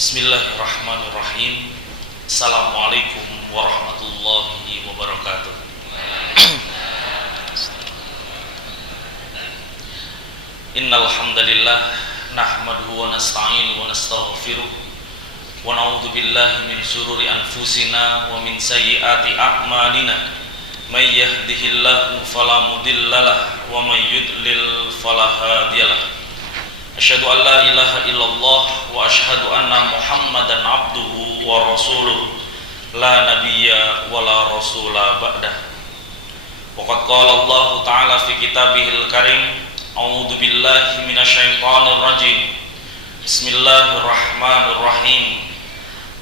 Bismillahirrahmanirrahim. Assalamualaikum warahmatullahi wabarakatuh. Innal hamdalillah nahmaduhu wa nasta'inuhu wa nastaghfiruh wa na'udzu billahi min shururi anfusina wa min sayyiati a'malina. May yahdihillahu fala mudhillalah wa may yudlil fala hadiyalah. Asyhadu an la ilaha illallah wa asyhadu anna Muhammadan abduhu wa rasuluh la nabiyya wa la rasula ba'dah. Wa qad qala Allah ta'ala fi kitabihil karim, a'udzu billahi minasyaitonir rajim. Bismillahirrahmanirrahim.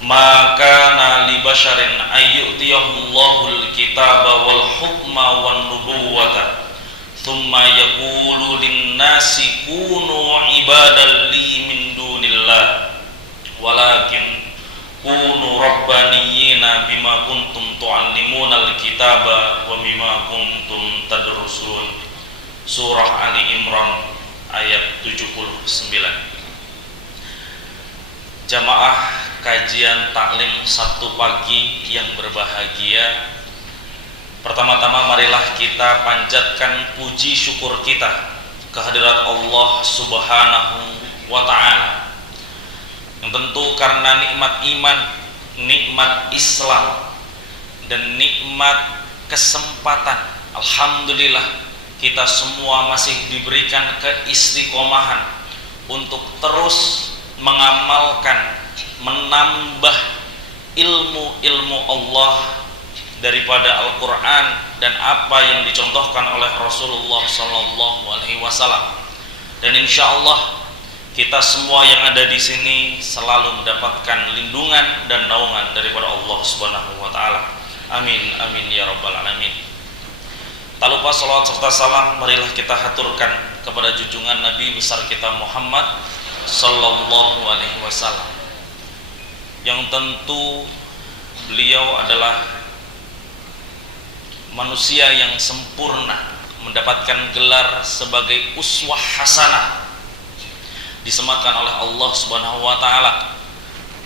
Ma kana li basharin ayyutiyahullahu al-kitaba wal hukma wan nubuwwata thumma yaqulu lin-nasi kunu ibadan li min dunillah walakin kunu rabbaniyina bima kuntum tu'allimuna al-kitaba wa bima kuntum tadrusun. Surah Ali Imran ayat 79. Jamaah kajian taklim Sabtu pagi yang berbahagia, pertama-tama marilah kita panjatkan puji syukur kita kehadirat Allah Subhanahu wa ta'ala, yang tentu karena nikmat iman, nikmat Islam, dan nikmat kesempatan, alhamdulillah kita semua masih diberikan keistiqomahan untuk terus mengamalkan, menambah ilmu-ilmu Allah daripada Al-Quran dan apa yang dicontohkan oleh Rasulullah SAW. Dan insya Allah kita semua yang ada di sini selalu mendapatkan lindungan dan naungan daripada Allah Subhanahu wa Ta'ala. Amin amin ya rabbal alamin. Tak lupa salawat serta salam marilah kita haturkan kepada junjungan Nabi besar kita Muhammad sallallahu alaihi wasallam, yang tentu beliau adalah manusia yang sempurna, mendapatkan gelar sebagai uswah hasanah, disematkan oleh Allah Subhanahu wa taala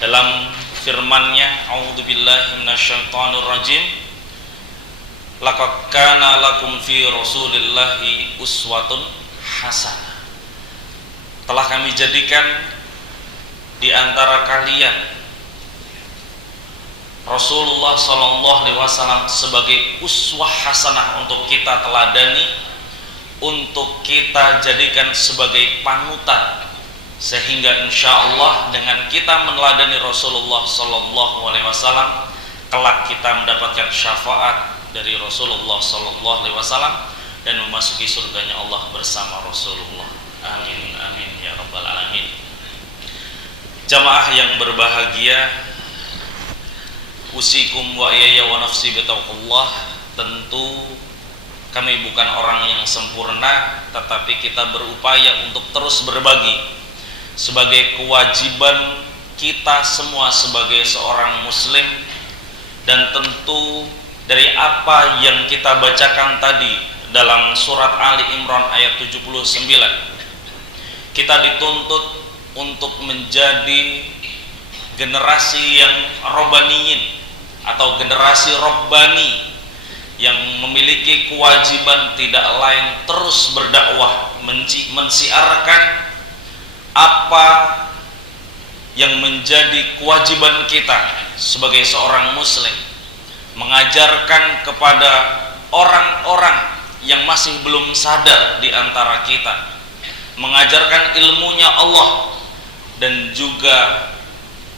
dalam firman-Nya, a'udzubillahi minasyaitonir rajim, laqad kana lakum fi rasulillahi uswatun hasanah. Telah kami jadikan di antara kalian Rasulullah SAW sebagai uswah hasanah untuk kita teladani, untuk kita jadikan sebagai panutan, sehingga insya Allah dengan kita meneladani Rasulullah SAW kelak kita mendapatkan syafaat dari Rasulullah SAW dan memasuki surganya Allah bersama Rasulullah. Amin amin ya rabbal alamin. Jamaah yang berbahagia, usikum wa iyaya wa nafsi bitaqullah. Tentu kami bukan orang yang sempurna, tetapi kita berupaya untuk terus berbagi sebagai kewajiban kita semua sebagai seorang muslim. Dan tentu dari apa yang kita bacakan tadi dalam surat Ali Imran ayat 79, kita dituntut untuk menjadi generasi yang robbaniyin atau generasi robbani yang memiliki kewajiban tidak lain terus berdakwah, mensiarkan apa yang menjadi kewajiban kita sebagai seorang muslim, mengajarkan kepada orang-orang yang masih belum sadar di antara kita, mengajarkan ilmunya Allah, dan juga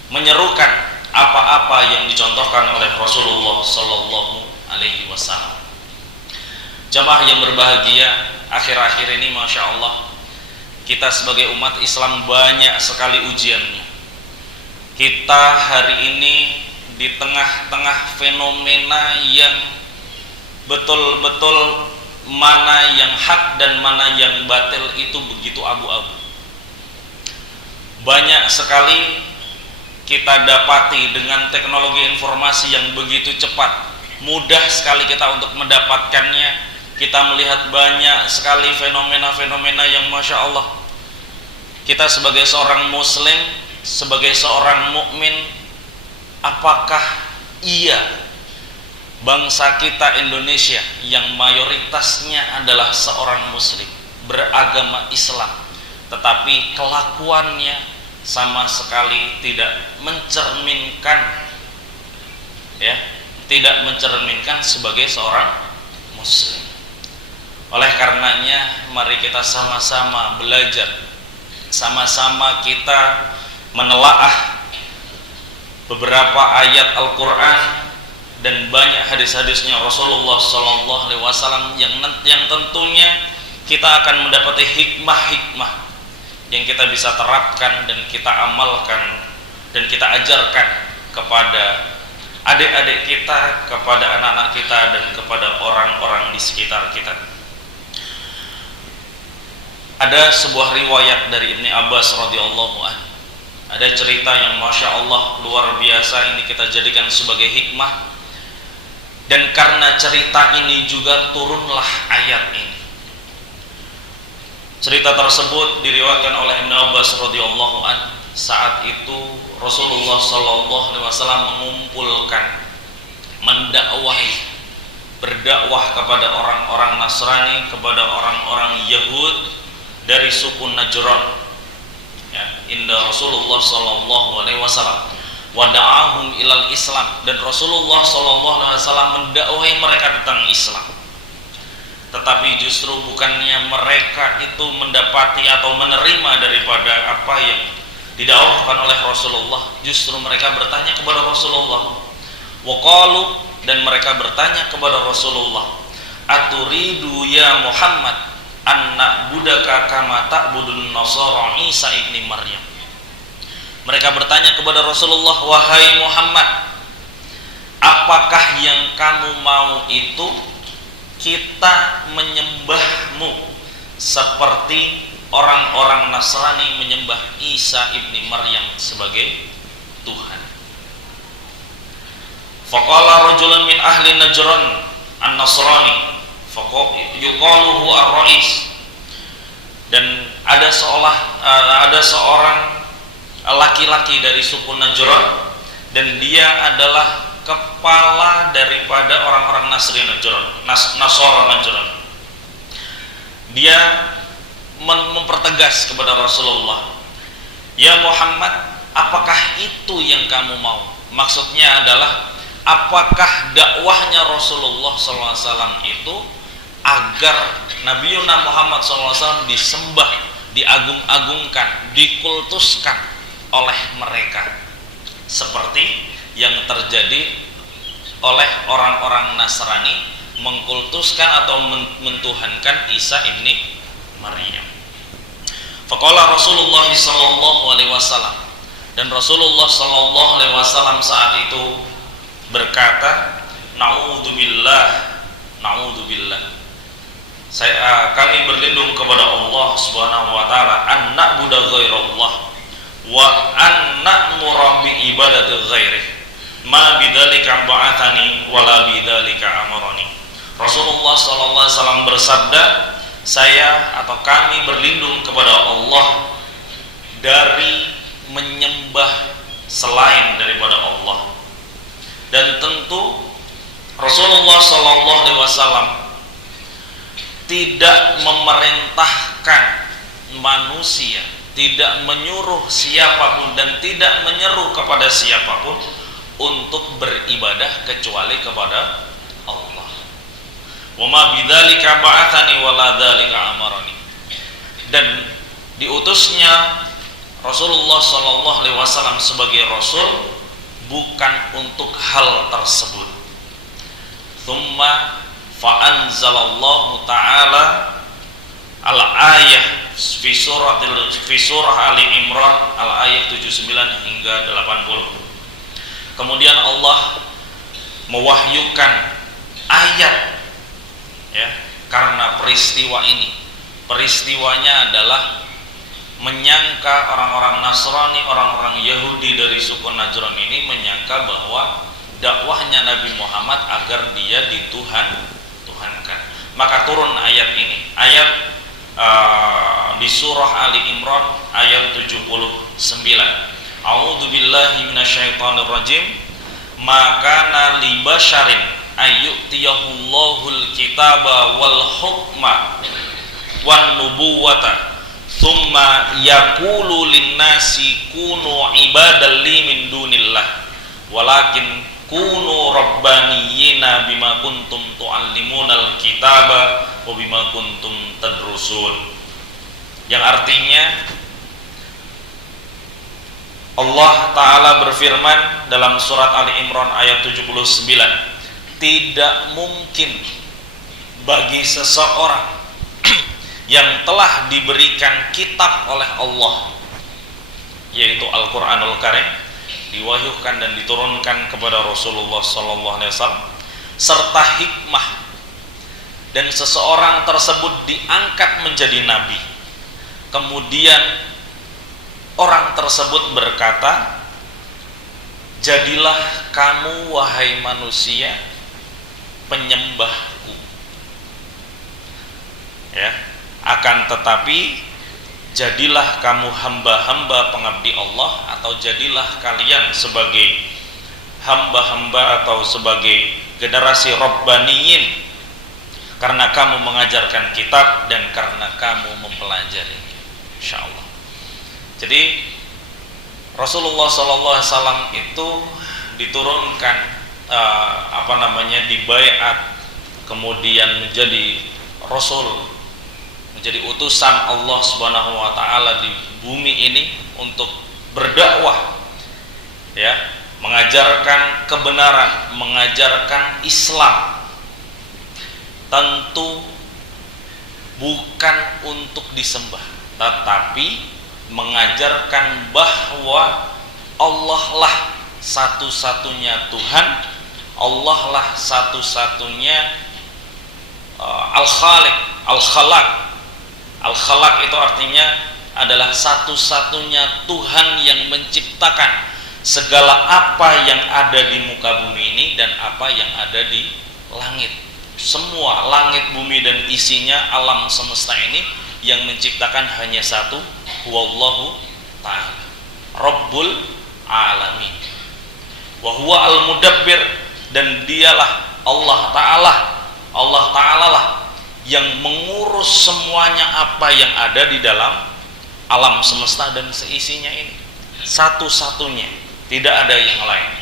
menyerukan apa-apa yang dicontohkan oleh Rasulullah Sallallahu Alaihi Wasallam. Jamaah yang berbahagia, akhir-akhir ini Masya Allah kita sebagai umat Islam banyak sekali ujiannya. Kita hari ini di tengah-tengah fenomena yang betul-betul mana yang hak dan mana yang batil itu begitu abu-abu. Banyak sekali kita dapati dengan teknologi informasi yang begitu cepat, mudah sekali kita untuk mendapatkannya. Kita melihat banyak sekali fenomena-fenomena yang Masya Allah kita sebagai seorang muslim sebagai seorang mukmin, apakah iya bangsa kita Indonesia yang mayoritasnya adalah seorang muslim, beragama Islam, tetapi kelakuannya sama sekali tidak mencerminkan, ya, tidak mencerminkan sebagai seorang muslim. Oleh karenanya, mari kita sama-sama belajar, sama-sama kita menelaah beberapa ayat Al-Quran dan banyak hadis-hadisnya Rasulullah SAW yang tentunya kita akan mendapati hikmah-hikmah yang kita bisa terapkan dan kita amalkan dan kita ajarkan kepada adik-adik kita, kepada anak-anak kita, dan kepada orang-orang di sekitar kita. Ada sebuah riwayat dari Ibni Abbas radhiyallahu anhu. Ada cerita yang masya Allah luar biasa, ini kita jadikan sebagai hikmah, dan karena cerita ini juga turunlah ayat ini. Cerita tersebut diriwayatkan oleh Ibni Abbas radhiyallahu anhu. Saat itu Rasulullah SAW mengumpulkan, mendakwahi, berdakwah kepada orang-orang Nasrani, kepada orang-orang Yahud dari suku Najran, ya, inda Rasulullah SAW wada'ahum ilal Islam, dan Rasulullah SAW mendakwahi mereka tentang Islam. Tetapi justru bukannya mereka itu mendapati atau menerima daripada apa yang didakwahkan oleh Rasulullah, justru mereka bertanya kepada Rasulullah, waqalu, dan mereka bertanya kepada Rasulullah, aturidu ya Muhammad anak budaka kama ta'budun nasara Isa ibni Maryam. Mereka bertanya kepada Rasulullah, wahai Muhammad, apakah yang kamu mau itu kita menyembahmu seperti orang-orang Nasrani menyembah Isa ibni Maryam sebagai Tuhan? Faqala rajulun min ahli Najran an-Nasrani yuqaluhu ar-Rais, dan ada seorang laki-laki dari suku Najran, dan dia adalah kepala daripada orang-orang Nasara Najran. Dia mempertegas kepada Rasulullah, ya Muhammad, apakah itu yang kamu mau? Maksudnya adalah, apakah dakwahnya Rasulullah SAW itu agar Nabi Muhammad SAW disembah, diagung-agungkan, dikultuskan oleh mereka seperti yang terjadi oleh orang-orang Nasrani mengkultuskan atau mentuhankan Isa ibni Maryam. Faqala Rasulullah SAW, dan Rasulullah SAW saat itu berkata, na'udzubillah, kami berlindung kepada Allah Subhanahu wa taala an na'budu ghairallah wa an na'muru bi ibadati ghairih ma bidzalika ba'athani wala bidzalika amarani. Rasulullah sallallahu alaihi wasallam bersabda, saya atau kami berlindung kepada Allah dari menyembah selain daripada Allah. Dan tentu Rasulullah sallallahu alaihi wasallam tidak memerintahkan manusia, tidak menyuruh siapapun dan tidak menyeru kepada siapapun untuk beribadah kecuali kepada Allah. Wa ma bidzalika ba'athani wala dzalika amarani. Dan diutusnya Rasulullah sallallahu alaihi wasallam sebagai rasul bukan untuk hal tersebut. Tsumma fa'anzalallahu ta'ala al-ayah fi surah Ali Imran al-ayah 79 hingga 80. Kemudian Allah mewahyukan ayat, ya, karena peristiwa ini. Peristiwanya adalah menyangka orang-orang Nasrani, orang-orang Yahudi dari suku Najran ini menyangka bahwa dakwahnya Nabi Muhammad agar dia dituhankan. Maka turun ayat ini, ayat di surah Ali Imran ayat 79. A'udzubillahi minasyaitonir rajim. Maka li basyarin ayyutiyahullahul kitaba wal hukma wan nubuwata thumma yaqulu linnasi kunu ibadal li min dunillah walakin kunu rabbaniyina bima kuntum tuallimunal kitaba wa bima kuntum tadrusun. Yang artinya Allah Ta'ala berfirman dalam surat Ali Imran ayat 79, tidak mungkin bagi seseorang yang telah diberikan kitab oleh Allah, yaitu Al-Quranul Karim, diwahyukan dan diturunkan kepada Rasulullah SAW, serta hikmah, dan seseorang tersebut diangkat menjadi nabi, kemudian orang tersebut berkata, jadilah kamu wahai manusia penyembahku, ya, akan tetapi jadilah kamu hamba-hamba pengabdi Allah, atau jadilah kalian sebagai hamba-hamba atau sebagai generasi Rabbaniyin, karena kamu mengajarkan kitab dan karena kamu mempelajari. Insyaallah. Jadi Rasulullah SAW itu diturunkan dibaiat, kemudian menjadi Rasul, menjadi utusan Allah Subhanahu wa Ta'ala di bumi ini untuk berdakwah, ya, mengajarkan kebenaran, mengajarkan Islam. Tentu bukan untuk disembah, tetapi mengajarkan bahwa Allah lah satu-satunya Tuhan, Allah lah satu-satunya Al-Khaliq, Al-Khalaq. Al-Khalaq itu artinya adalah satu-satunya Tuhan yang menciptakan segala apa yang ada di muka bumi ini dan apa yang ada di langit. Semua langit, bumi dan isinya, alam semesta ini yang menciptakan hanya satu, wallahu ta'ala Rabbul alamin, wa huwa al-mudabbir, dan dialah Allah Ta'ala lah yang mengurus semuanya apa yang ada di dalam alam semesta dan seisinya ini, satu-satunya, tidak ada yang lain.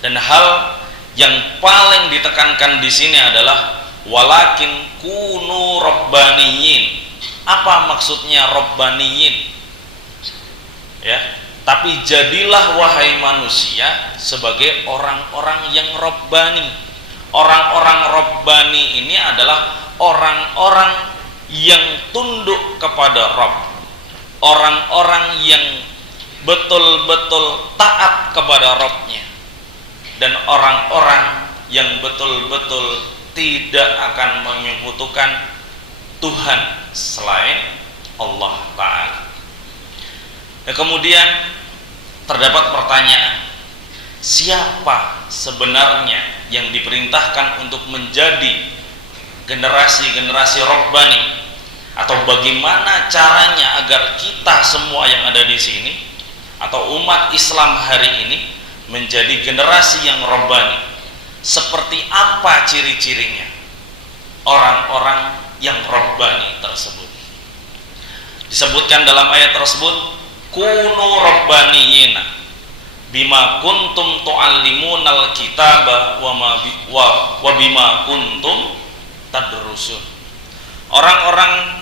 Dan hal yang paling ditekankan di sini adalah walakin kunu rabbaniyin. Apa maksudnya rabbaniyin? Ya, tapi jadilah wahai manusia sebagai orang-orang yang rabbani. Orang-orang rabbani ini adalah orang-orang yang tunduk kepada Rabb, orang-orang yang betul-betul taat kepada Rabbnya, dan orang-orang yang betul-betul tidak akan menyekutukan Tuhan selain Allah Ta'ala. Nah, kemudian terdapat pertanyaan, siapa sebenarnya yang diperintahkan untuk menjadi generasi-generasi Rabbani, atau bagaimana caranya agar kita semua yang ada di sini atau umat Islam hari ini menjadi generasi yang Rabbani? Seperti apa ciri-cirinya orang-orang yang Rabbani tersebut? Disebutkan dalam ayat tersebut, kunu rabbaniyina bima kuntum tuallimunal kitaba wa bima kuntum tadrusun. Orang-orang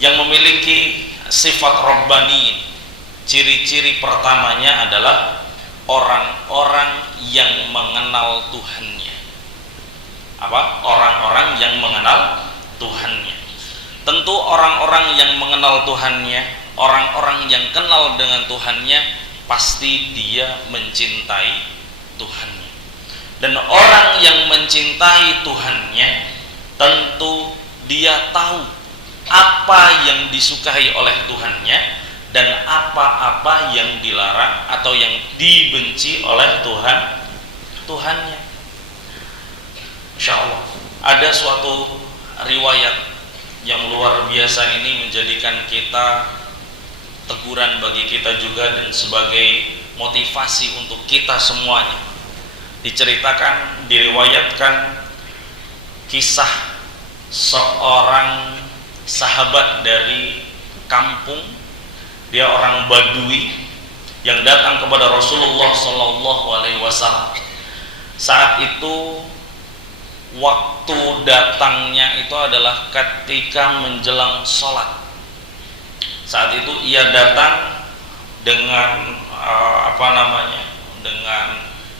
yang memiliki sifat rabbaniyin, ciri-ciri pertamanya adalah orang-orang yang mengenal Tuhannya. Apa? Orang-orang yang mengenal Tuhannya. Tentu orang-orang yang mengenal Tuhannya, orang-orang yang kenal dengan Tuhannya, pasti dia mencintai Tuhannya. Dan orang yang mencintai Tuhannya, tentu dia tahu apa yang disukai oleh Tuhannya dan apa-apa yang dilarang atau yang dibenci oleh Tuhannya. Insya Allah ada suatu riwayat yang luar biasa, ini menjadikan kita teguran bagi kita juga dan sebagai motivasi untuk kita semuanya. Diceritakan, diriwayatkan kisah seorang sahabat dari kampung, dia orang Badui yang datang kepada Rasulullah Shallallahu Alaihi Wasallam. Saat itu waktu datangnya itu adalah ketika menjelang sholat. Saat itu ia datang dengan dengan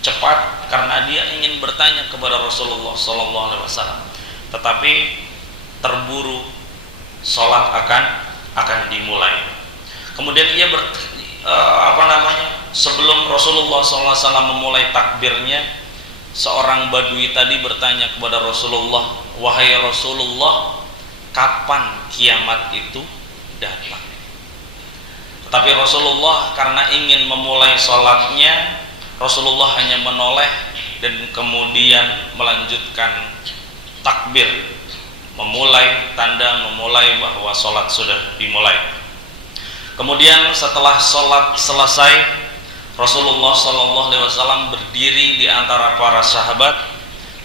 cepat karena dia ingin bertanya kepada Rasulullah Shallallahu Alaihi Wasallam. Tetapi terburu sholat akan dimulai. Kemudian ia sebelum Rasulullah SAW memulai takbirnya, seorang Badui tadi bertanya kepada Rasulullah, wahai Rasulullah, kapan kiamat itu datang? Tetapi Rasulullah karena ingin memulai sholatnya, Rasulullah hanya menoleh dan kemudian melanjutkan takbir, memulai bahwa sholat sudah dimulai. Kemudian setelah sholat selesai, Rasulullah SAW berdiri di antara para sahabat,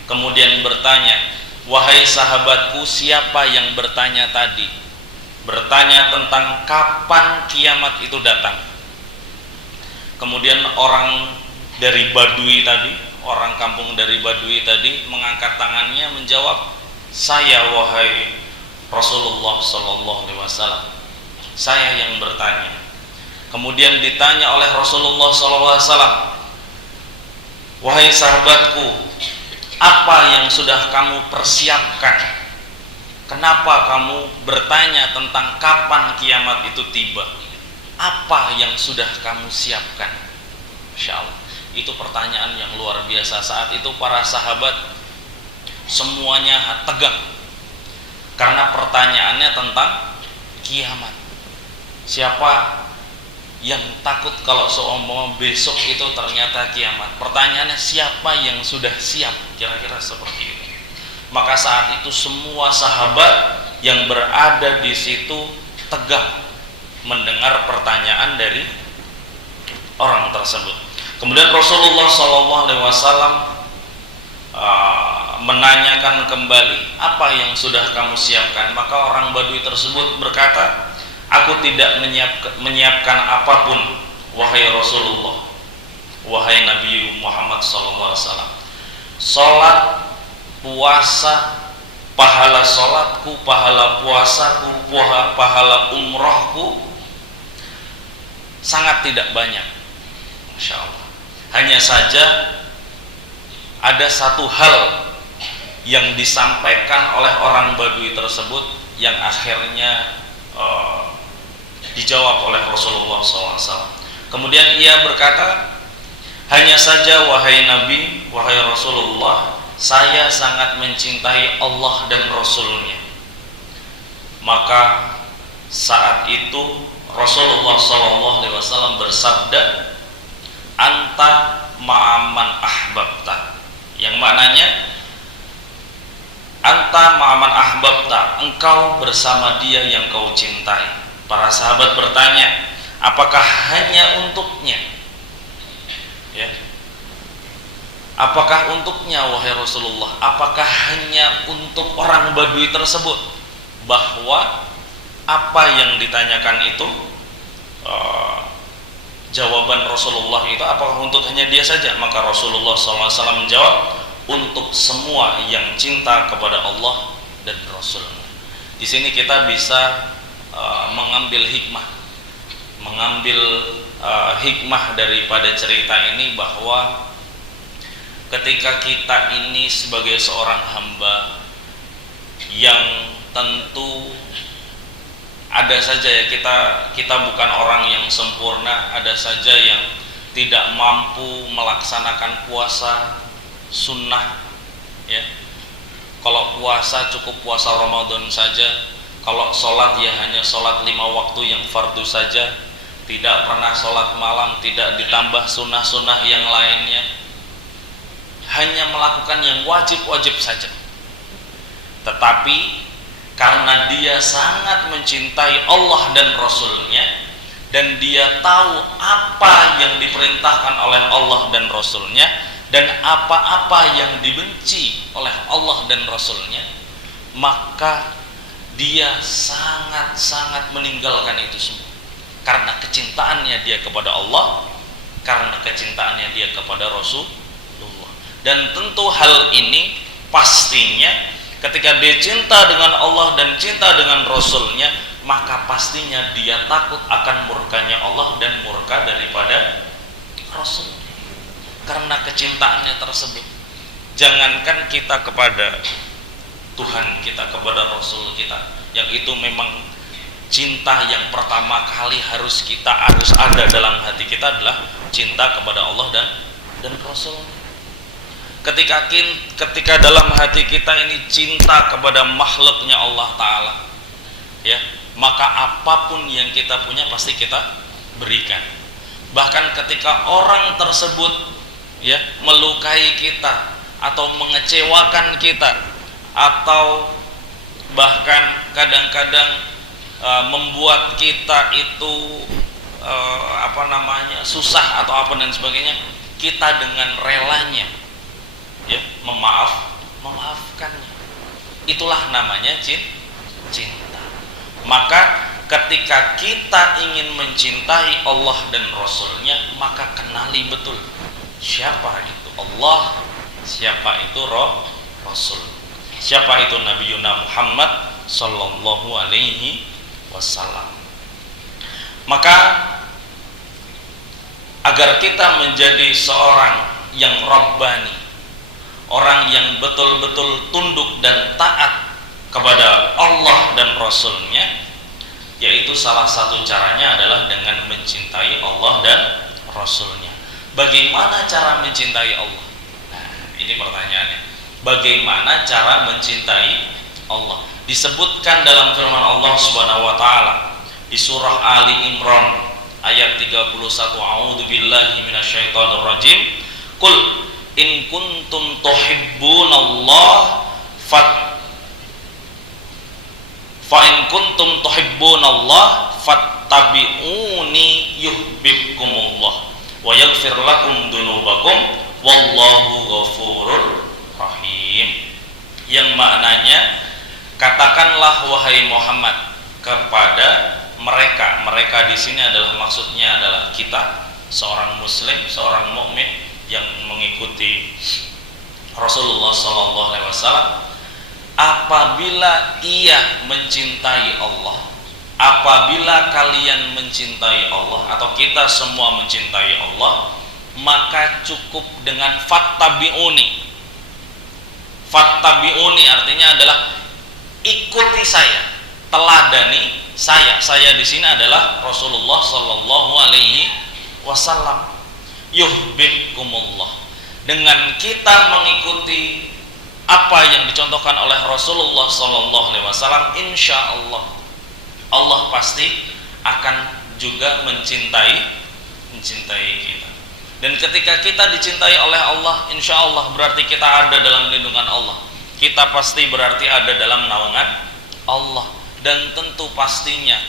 kemudian bertanya, wahai sahabatku, siapa yang bertanya tadi? Bertanya tentang kapan kiamat itu datang. Kemudian orang dari Badui tadi, orang kampung dari Badui tadi mengangkat tangannya menjawab, saya wahai Rasulullah SAW, saya yang bertanya. Kemudian ditanya oleh Rasulullah SAW, wahai sahabatku, apa yang sudah kamu persiapkan? Kenapa kamu bertanya tentang kapan kiamat itu tiba? Apa yang sudah kamu siapkan? Masya Allah, itu pertanyaan yang luar biasa. Saat itu para sahabat semuanya tegang karena pertanyaannya tentang kiamat. Siapa yang takut kalau seumpama besok itu ternyata kiamat? Pertanyaannya, siapa yang sudah siap? Kira-kira seperti itu. Maka saat itu semua sahabat yang berada di situ tegang mendengar pertanyaan dari orang tersebut. Kemudian Rasulullah SAW menanyakan kembali, apa yang sudah kamu siapkan? Maka orang Badui tersebut berkata, aku tidak menyiapkan apapun, wahai Rasulullah, wahai Nabi Muhammad SAW. Salat, puasa, pahala salatku, pahala puasaku, pahala umrohku sangat tidak banyak. Masya Allah. Hanya saja ada satu hal yang disampaikan oleh orang Badui tersebut yang akhirnya dijawab oleh Rasulullah SAW. Kemudian ia berkata, hanya saja wahai Nabi, wahai Rasulullah, saya sangat mencintai Allah dan Rasulnya. Maka saat itu Rasulullah SAW bersabda, anta ma'aman ahbabta, yang maknanya anta ma'aman ahbabta, engkau bersama dia yang kau cintai. Para sahabat bertanya, apakah hanya untuknya? Ya. Apakah untuknya wahai Rasulullah? Apakah hanya untuk orang Badui tersebut? Bahwa apa yang ditanyakan itu jawaban Rasulullah itu apakah untuk hanya dia saja? Maka Rasulullah SAW menjawab, untuk semua yang cinta kepada Allah dan Rasulnya. Di sini kita bisa mengambil hikmah daripada cerita ini, bahwa ketika kita ini sebagai seorang hamba yang tentu ada saja ya, kita bukan orang yang sempurna, ada saja yang tidak mampu melaksanakan puasa sunnah ya. Kalau puasa cukup puasa Ramadan saja, kalau sholat ya hanya sholat 5 waktu yang fardu saja, tidak pernah sholat malam, tidak ditambah sunnah-sunnah yang lainnya, hanya melakukan yang wajib-wajib saja. Tetapi karena dia sangat mencintai Allah dan Rasulnya, dan dia tahu apa yang diperintahkan oleh Allah dan Rasulnya dan apa-apa yang dibenci oleh Allah dan Rasulnya, maka dia sangat-sangat meninggalkan itu semua karena kecintaannya dia kepada Allah, karena kecintaannya dia kepada Rasulullah. Dan tentu hal ini pastinya ketika dia cinta dengan Allah dan cinta dengan Rasulnya, maka pastinya dia takut akan murkanya Allah dan murka daripada Rasul karena kecintaannya tersebut. Jangankan kita kepada Tuhan kita, kepada Rasul kita, yang itu memang cinta yang pertama kali harus ada dalam hati kita adalah cinta kepada Allah dan Rasul. Ketika dalam hati kita ini cinta kepada makhluknya Allah Ta'ala, ya, maka apapun yang kita punya pasti kita berikan. Bahkan ketika orang tersebut, ya, melukai kita atau mengecewakan kita, atau bahkan kadang-kadang membuat kita itu susah atau apa dan sebagainya, kita dengan relanya, ya, memaafkannya. Itulah namanya cinta. Maka ketika kita ingin mencintai Allah dan Rasulnya, maka kenali betul siapa itu Allah, siapa itu Rasul, siapa itu Nabi Muhammad sallallahu alaihi wasallam. Maka agar kita menjadi seorang yang rabbani, orang yang betul-betul tunduk dan taat kepada Allah dan Rasulnya, yaitu salah satu caranya adalah dengan mencintai Allah dan Rasulnya. Bagaimana cara mencintai Allah? Nah, ini pertanyaannya. Bagaimana cara mencintai Allah? Disebutkan dalam firman Allah Subhanahu wa taala di surah Ali Imran ayat 31, A'udzu billahi minasyaitonir rajim. Qul in kuntum tuhibbunallah fa in kuntum tuhibbunallah fattabi'uni yuhibbukumullah wa yaghfir lakum dzunubakum wallahu ghafurur rahim. Yang maknanya, katakanlah wahai Muhammad kepada mereka di sini adalah maksudnya adalah kita, seorang muslim, seorang mukmin yang mengikuti Rasulullah SAW, apabila ia mencintai Allah, apabila kalian mencintai Allah atau kita semua mencintai Allah, maka cukup dengan fattabi'uni. Fattabi'uni artinya adalah ikuti saya, teladani saya. Saya di sini adalah Rasulullah sallallahu alaihi wasallam. Yuhibbukumullah. Dengan kita mengikuti apa yang dicontohkan oleh Rasulullah sallallahu alaihi wasallam, insya Allah Allah pasti akan juga mencintai kita. Dan ketika kita dicintai oleh Allah, insya Allah berarti kita ada dalam lindungan Allah. Kita pasti berarti ada dalam naungan Allah. Dan tentu pastinya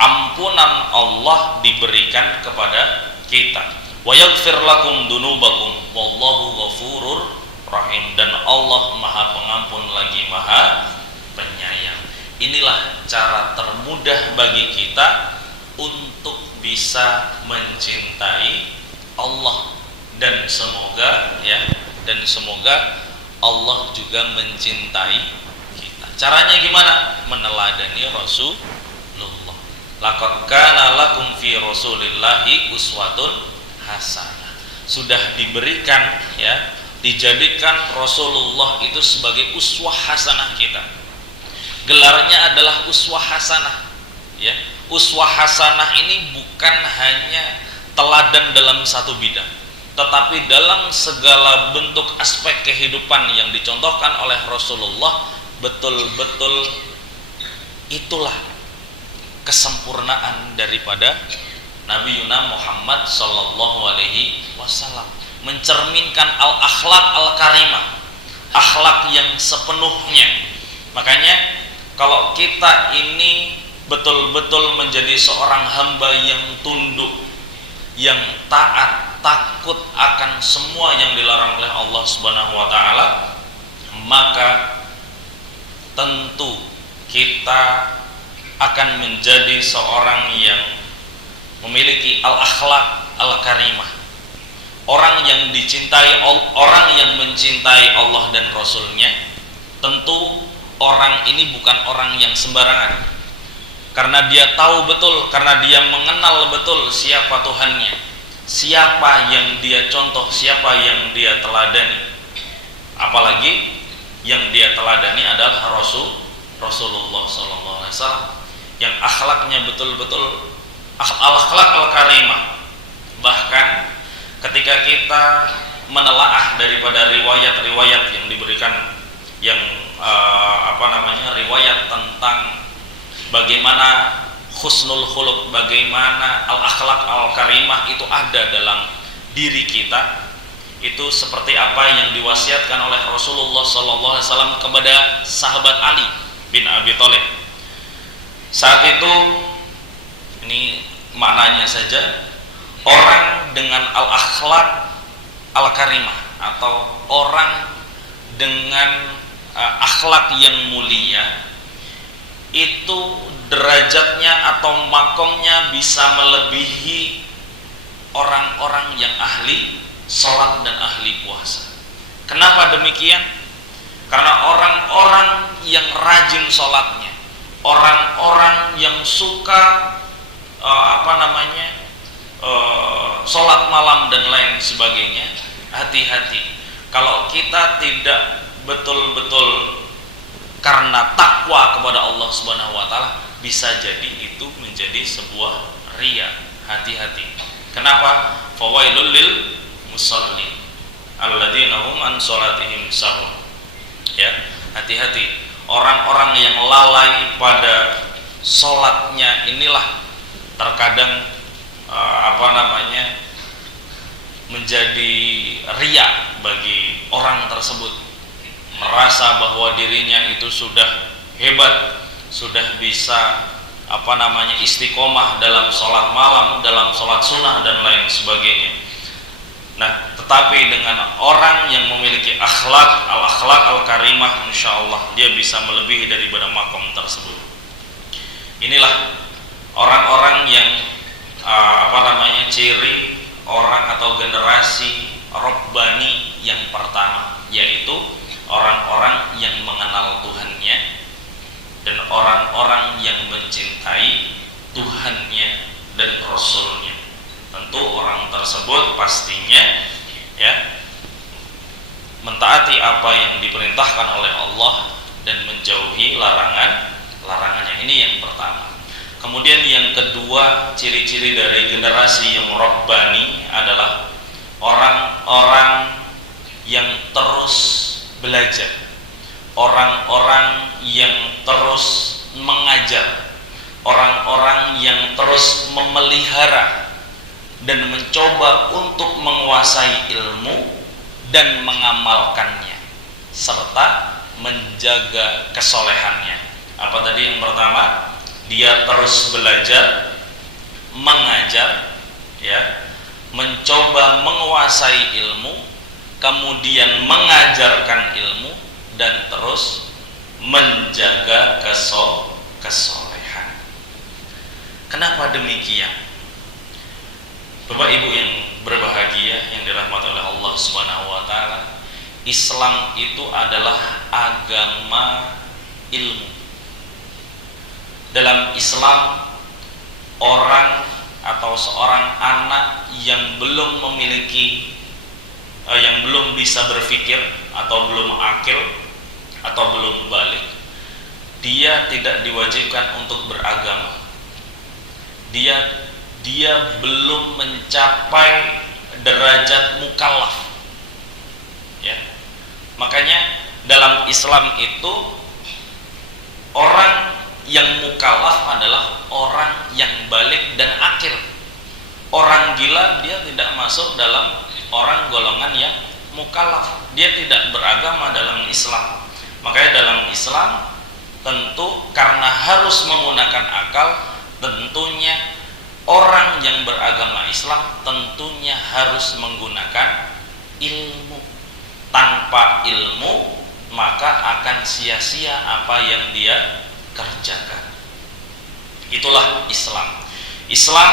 ampunan Allah diberikan kepada kita. Wa yaghfir lakum dzunubakum wallahu ghafurur rahim. Dan Allah Maha Pengampun lagi Maha Penyayang. Inilah cara termudah bagi kita untuk bisa mencintai Allah, dan semoga Allah juga mencintai kita. Caranya gimana? Meneladani Rasulullah. Laqad kana lakum fi Rasulillahi uswatun hasanah. Sudah diberikan, ya, dijadikan Rasulullah itu sebagai uswah hasanah kita. Gelarnya adalah uswah hasanah, ya. Uswah hasanah ini bukan hanya teladan dalam satu bidang, tetapi dalam segala bentuk aspek kehidupan yang dicontohkan oleh Rasulullah, betul-betul itulah kesempurnaan daripada Nabi Muhammad sallallahu alaihi wasallam, mencerminkan al-akhlak al-karimah, akhlak yang sepenuhnya. Makanya kalau kita ini betul-betul menjadi seorang hamba yang tunduk, yang taat, takut akan semua yang dilarang oleh Allah Subhanahu wa taala, maka tentu kita akan menjadi seorang yang memiliki al-akhlaq al-karimah, orang yang dicintai, orang yang mencintai Allah dan Rasulnya. Tentu orang ini bukan orang yang sembarangan, karena dia tahu betul, karena dia mengenal betul siapa Tuhannya, siapa yang dia contoh, siapa yang dia teladani. Apalagi yang dia teladani adalah Rasulullah SAW, yang akhlaknya betul-betul al-akhlaq al-karimah. Bahkan ketika kita menelaah daripada riwayat-riwayat yang diberikan, yang riwayat tentang bagaimana husnul khuluq, bagaimana al-akhlaq al-karimah itu ada dalam diri kita, itu seperti apa yang diwasiatkan oleh Rasulullah SAW kepada sahabat Ali bin Abi Thalib. Saat itu, ini maknanya saja, orang dengan al-akhlaq al-karimah atau orang dengan akhlak yang mulia itu derajatnya atau makomnya bisa melebihi orang-orang yang ahli salat dan ahli puasa. Kenapa demikian? Karena orang-orang yang rajin salatnya, orang-orang yang suka salat malam dan lain sebagainya, hati-hati kalau kita tidak betul-betul karena takwa kepada Allah Subhanahu wa taala, bisa jadi itu menjadi sebuah riya. Hati-hati. Kenapa? Fawailul lil musallin alladzina hum an salatihim sahun. Ya, hati-hati. Orang-orang yang lalai pada salatnya inilah terkadang menjadi riya bagi orang tersebut, merasa bahwa dirinya itu sudah hebat, sudah bisa istiqomah dalam sholat malam, dalam sholat sunnah dan lain sebagainya. Nah, tetapi dengan orang yang memiliki akhlak al-karimah, insya Allah dia bisa melebihi daripada makom tersebut. Inilah orang-orang yang ciri orang atau generasi Rabbani yang pertama, yaitu orang-orang yang mengenal Tuhannya dan orang-orang yang mencintai Tuhannya dan Rasulnya. Tentu orang tersebut pastinya mentaati apa yang diperintahkan oleh Allah dan menjauhi larangannya. Ini yang pertama. Kemudian yang kedua, ciri-ciri dari generasi yang Rabbani adalah orang-orang yang terus belajar, orang-orang yang terus mengajar, orang-orang yang terus memelihara dan mencoba untuk menguasai ilmu dan mengamalkannya serta menjaga kesolehannya. Apa tadi yang pertama? Dia terus belajar, mengajar, mencoba menguasai ilmu, kemudian mengajarkan ilmu, dan terus menjaga kesolehan. Kenapa demikian? Bapak Ibu yang berbahagia, yang dirahmati oleh Allah Subhanahu wa taala, Islam itu adalah agama ilmu. Dalam Islam, orang atau seorang anak yang belum memiliki, yang belum bisa berpikir atau belum akil atau belum balik, dia tidak diwajibkan untuk beragama. Dia belum mencapai derajat mukallaf. Makanya dalam Islam itu orang yang mukallaf adalah orang yang balik dan akil. Orang gila dia tidak masuk dalam orang golongan yang mukallaf. Dia tidak beragama dalam Islam. Makanya dalam Islam tentu karena harus menggunakan akal, tentunya orang yang beragama Islam tentunya harus menggunakan ilmu. Tanpa ilmu maka akan sia-sia apa yang dia kerjakan. Itulah Islam. Islam,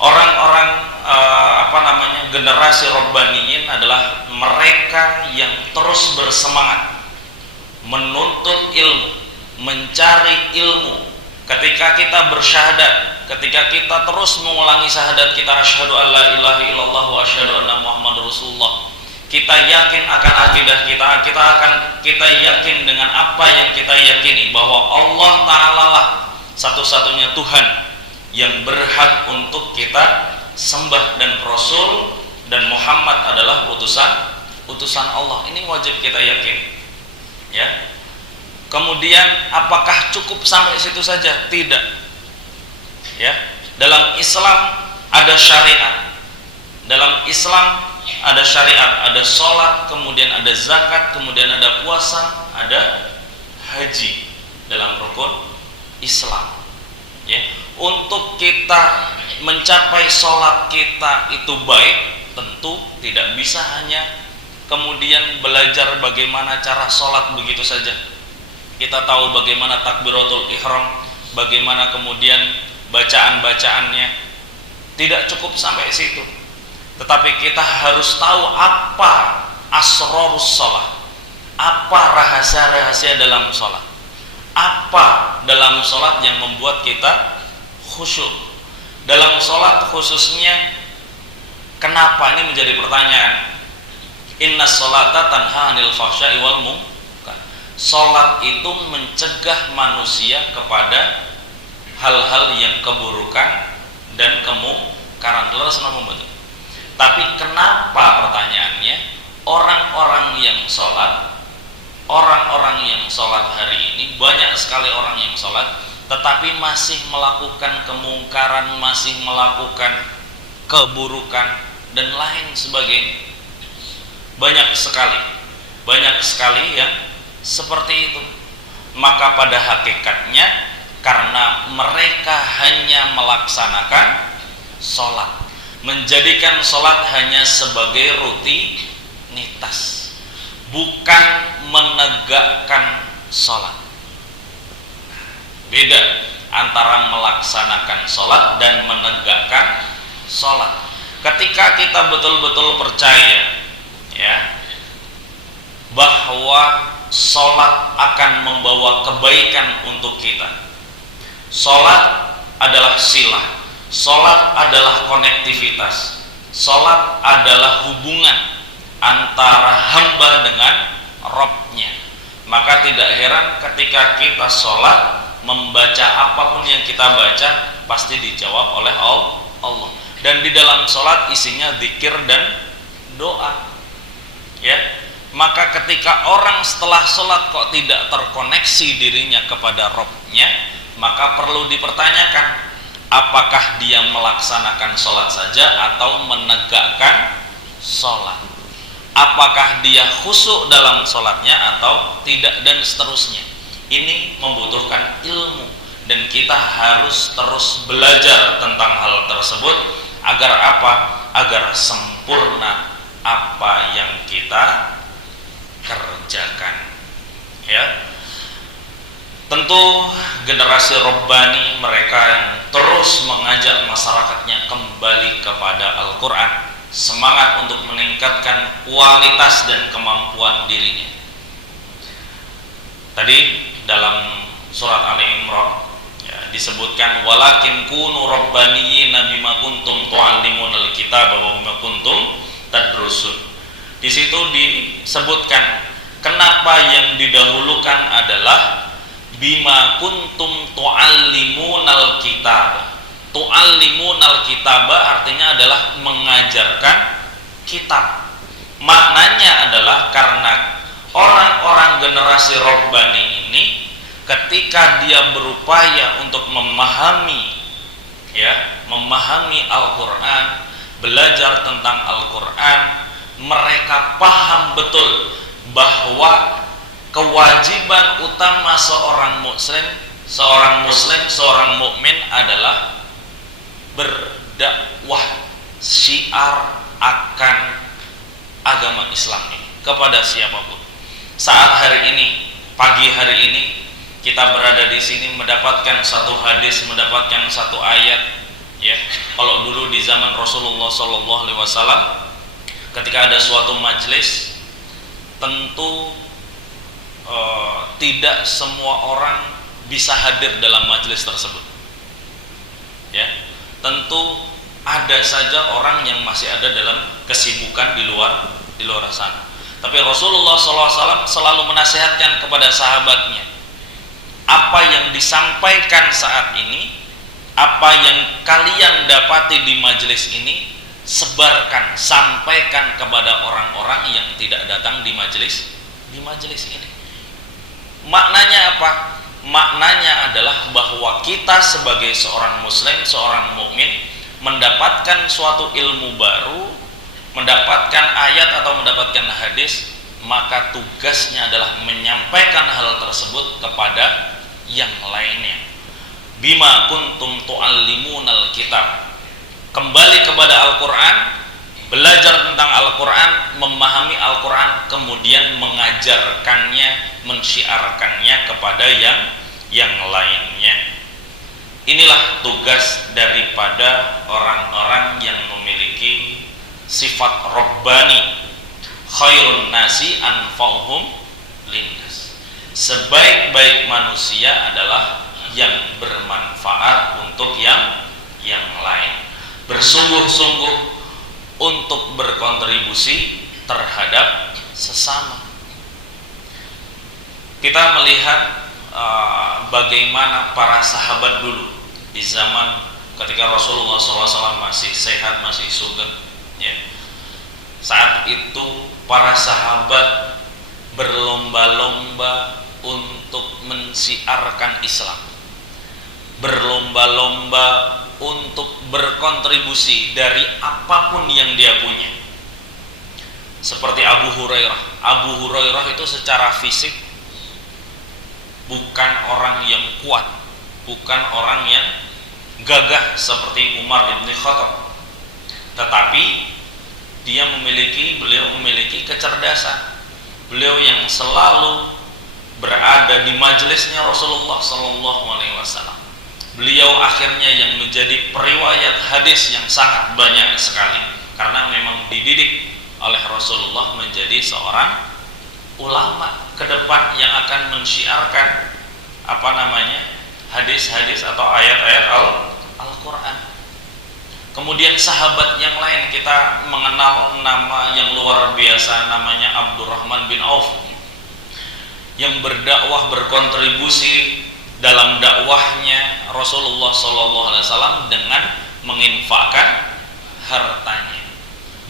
orang-orang generasi Rabbaniyin adalah mereka yang terus bersemangat menuntut ilmu, mencari ilmu. Ketika kita bersyahadat, ketika kita terus mengulangi syahadat kita, asyhadu an la ilaha illallah wa asyhadu anna muhammadar rasulullah, kita yakin akan akidah kita yakin dengan apa yang kita yakini, bahwa Allah Ta'ala lah satu-satunya Tuhan yang berhak untuk kita sembah, dan Rasul dan Muhammad adalah utusan Allah. Ini wajib kita yakin, ya. Kemudian apakah cukup sampai situ saja? Tidak, ya. Dalam Islam ada syariat, dalam Islam ada syariat, ada sholat, kemudian ada zakat, kemudian ada puasa, ada haji dalam rukun Islam, ya. Untuk kita mencapai sholat kita itu baik, tentu tidak bisa hanya kemudian belajar bagaimana cara sholat begitu saja. Kita tahu bagaimana takbiratul ihram, bagaimana kemudian bacaan-bacaannya, tidak cukup sampai situ. Tetapi kita harus tahu apa asrarus sholat, apa rahasia-rahasia dalam sholat, apa dalam sholat yang membuat kita khusyuk. Dalam sholat khususnya, kenapa ini menjadi pertanyaan? Inna sholata tanha anil fahsya'i wal munkar. Sholat itu mencegah manusia kepada hal-hal yang keburukan dan kemungkaran. Tapi kenapa, pertanyaannya, orang-orang yang sholat hari ini, banyak sekali orang yang sholat tetapi masih melakukan kemungkaran, masih melakukan keburukan dan lain sebagainya. Banyak sekali yang seperti itu. Maka pada hakikatnya karena mereka hanya melaksanakan sholat, menjadikan sholat hanya sebagai rutinitas, bukan menegakkan sholat. Beda antara melaksanakan sholat dan menegakkan sholat. Ketika kita betul-betul percaya, ya, bahwa sholat akan membawa kebaikan untuk kita, sholat adalah silah, sholat adalah konektivitas, sholat adalah hubungan antara hamba dengan Rabb-nya, maka tidak heran ketika kita sholat, membaca apapun yang kita baca pasti dijawab oleh Allah. Dan di dalam sholat isinya zikir dan doa, ya. Maka ketika orang setelah sholat kok tidak terkoneksi dirinya kepada Rabb-nya, maka perlu dipertanyakan, apakah dia melaksanakan sholat saja atau menegakkan sholat, apakah dia khusyuk dalam sholatnya atau tidak, dan seterusnya. Ini membutuhkan ilmu, dan kita harus terus belajar tentang hal tersebut agar apa? Agar sempurna apa yang kita kerjakan, ya. Tentu generasi Rabbani, mereka yang terus mengajak masyarakatnya kembali kepada Al-Quran, semangat untuk meningkatkan kualitas dan kemampuan dirinya. Tadi dalam surat Ali Imran, ya, disebutkan walakin kunu rabbaniyina bima kuntum tu'allimunal kitaba wa bima kuntum tadrusun. Di situ disebutkan kenapa yang didahulukan adalah bima kuntum tu'allimunal kitaba. Tu'allimunal kitaba artinya adalah mengajarkan kitab. Maknanya adalah karena orang-orang generasi Rabbani ini ketika dia berupaya untuk memahami, ya, memahami Al-Quran, belajar tentang Al-Quran, mereka paham betul bahwa kewajiban utama seorang muslim, seorang mukmin adalah berdakwah syiar akan agama Islam ini kepada siapapun. Saat hari ini, pagi hari ini kita berada di sini mendapatkan satu hadis, mendapatkan satu ayat, ya. Kalau dulu di zaman Rasulullah SAW, ketika ada suatu majelis, tentu tidak semua orang bisa hadir dalam majelis tersebut, ya. Tentu ada saja orang yang masih ada dalam kesibukan di luar sana. Tapi Rasulullah SAW selalu menasihatkan kepada sahabatnya, apa yang disampaikan saat ini, apa yang kalian dapati di majelis ini, sebarkan, sampaikan kepada orang-orang yang tidak datang di majelis ini. Maknanya apa? Maknanya adalah bahwa kita sebagai seorang muslim, seorang mukmin, mendapatkan suatu ilmu baru, mendapatkan ayat atau mendapatkan hadis, maka tugasnya adalah menyampaikan hal tersebut kepada yang lainnya. Bima kuntum tu'allimunal kitab, kembali kepada Al-Quran, belajar tentang Al-Quran, memahami Al-Quran, kemudian mengajarkannya, mensyiarkannya kepada yang lainnya. Inilah tugas daripada orang-orang yang memiliki sifat Rabbani. Khairun nasi anfa'uhum linnas, sebaik-baik manusia adalah yang bermanfaat untuk yang lain, bersungguh-sungguh untuk berkontribusi terhadap sesama. Kita melihat bagaimana para sahabat dulu di zaman ketika Rasulullah SAW masih sehat, masih sugeng, ya. Saat itu para sahabat berlomba-lomba untuk mensiarkan Islam, berlomba-lomba untuk berkontribusi dari apapun yang dia punya. Seperti Abu Hurairah itu secara fisik bukan orang yang kuat, bukan orang yang gagah seperti Umar bin Khattab, tetapi beliau memiliki kecerdasan. Beliau yang selalu berada di majelisnya Rasulullah SAW. Beliau akhirnya yang menjadi periwayat hadis yang sangat banyak sekali, karena memang dididik oleh Rasulullah menjadi seorang ulama ke depan yang akan mensyiarkan hadis-hadis atau ayat-ayat Al-Quran. Kemudian sahabat yang lain, kita mengenal nama yang luar biasa, namanya Abdurrahman bin Auf, yang berdakwah, berkontribusi dalam dakwahnya Rasulullah SAW dengan menginfakkan hartanya.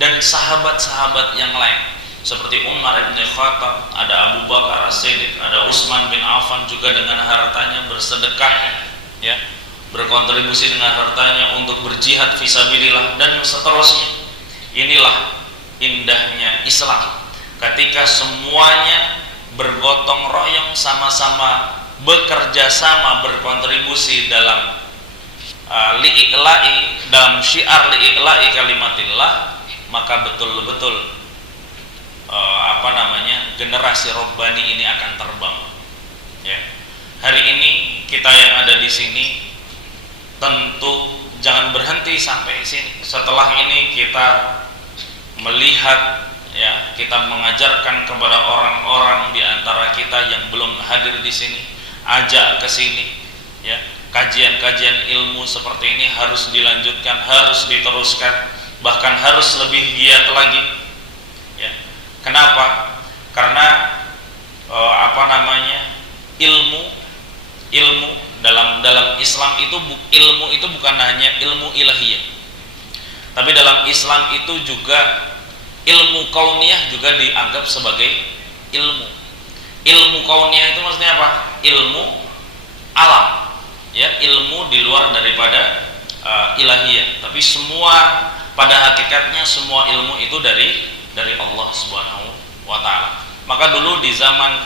Dan sahabat-sahabat yang lain seperti Umar bin Khattab, ada Abu Bakar As-Siddiq, ada Utsman bin Affan juga dengan hartanya bersedekah, ya, berkontribusi dengan hartanya untuk berjihad fisabilillah dan seterusnya. Inilah indahnya Islam, ketika semuanya bergotong royong, sama-sama bekerja sama, berkontribusi dalam dalam syiar li'i'la'i kalimatillah, maka betul-betul generasi Rabbani ini akan terbang, ya. Hari ini kita yang ada di sini tentu jangan berhenti sampai sini. Setelah ini kita melihat, ya, kita mengajarkan kepada orang-orang di antara kita yang belum hadir di sini, ajak ke sini, ya. Kajian-kajian ilmu seperti ini harus dilanjutkan, harus diteruskan, bahkan harus lebih giat lagi, ya. Kenapa? Karena ilmu dalam Islam itu, ilmu itu bukan hanya ilmu ilahiyah, tapi dalam Islam itu juga ilmu kauniyah juga dianggap sebagai ilmu. Ilmu kauniyah itu maksudnya apa? Ilmu alam, ya, ilmu di luar daripada ilahiyah. Tapi semua pada hakikatnya semua ilmu itu dari Allah Subhanahu wa taala. Maka dulu di zaman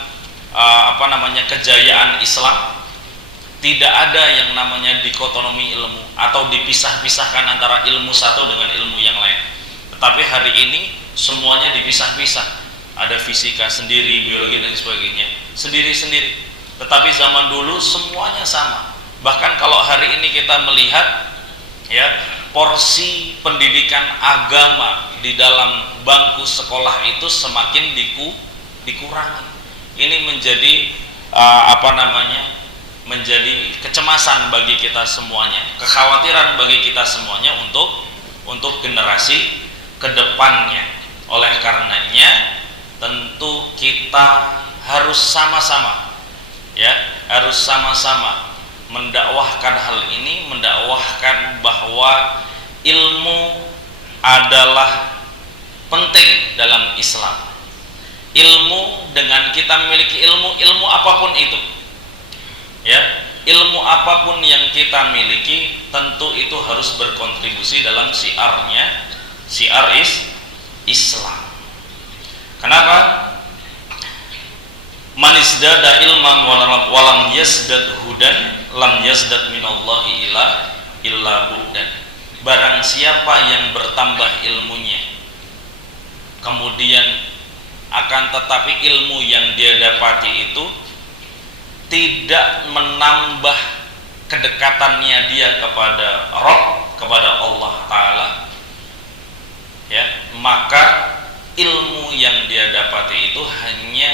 kejayaan Islam, tidak ada yang namanya dikotomi ilmu atau dipisah-pisahkan antara ilmu satu dengan ilmu yang lain. Tetapi hari ini semuanya dipisah-pisah. Ada fisika sendiri, biologi dan sebagainya sendiri-sendiri. Tetapi zaman dulu semuanya sama. Bahkan kalau hari ini kita melihat ya, porsi pendidikan agama di dalam bangku sekolah itu semakin dikurangi. Ini menjadi menjadi kecemasan bagi kita semuanya, kekhawatiran bagi kita semuanya untuk generasi kedepannya. Oleh karenanya tentu kita harus sama-sama mendakwahkan hal ini, mendakwahkan bahwa ilmu adalah penting dalam Islam. Ilmu, dengan kita memiliki ilmu apapun itu, ya, ilmu apapun yang kita miliki tentu itu harus berkontribusi dalam syiar Islam. Kenapa? Man izdada ilman walam yazdad hudan lam yazdad minallahi illa bu'dan. Barang siapa yang bertambah ilmunya, kemudian akan tetapi ilmu yang dia dapati itu tidak menambah kedekatannya dia kepada Rabb, kepada Allah Ta'ala, ya, maka ilmu yang dia dapati itu hanya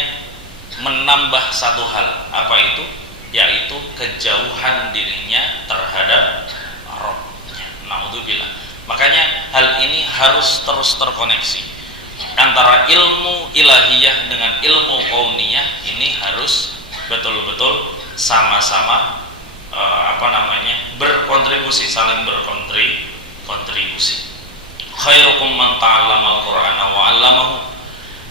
menambah satu hal. Apa itu? Yaitu kejauhan dirinya terhadap Rabb-nya. Naudzubillah. Makanya hal ini harus terus terkoneksi antara ilmu ilahiyah dengan ilmu kauniyah. Ini harus betul-betul sama-sama berkontribusi, saling berkontribusi. Khairukum man ta'allamal Qur'ana wa 'allamahu.